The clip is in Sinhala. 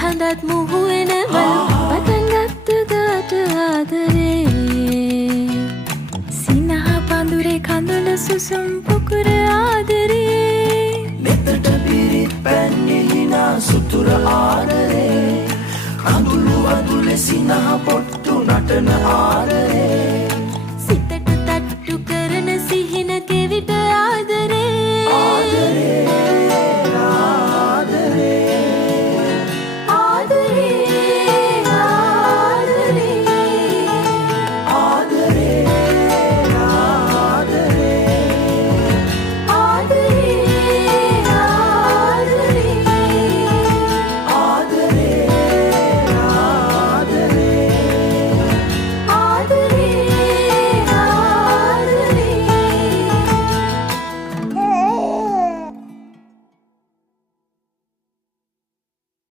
හඳත් මුහුවෙනවලු පටන් ගත්තදාට ආදරේ සිනහ පඳුරේ කඳුළු සුසුම් පුකුර ආදරේ නෙතට පිරිත් පැන්නිහිනා සුතුර ආදරේ කඳුළු වදුලෙ සිනහ පොට්ටු නටන ආදරේ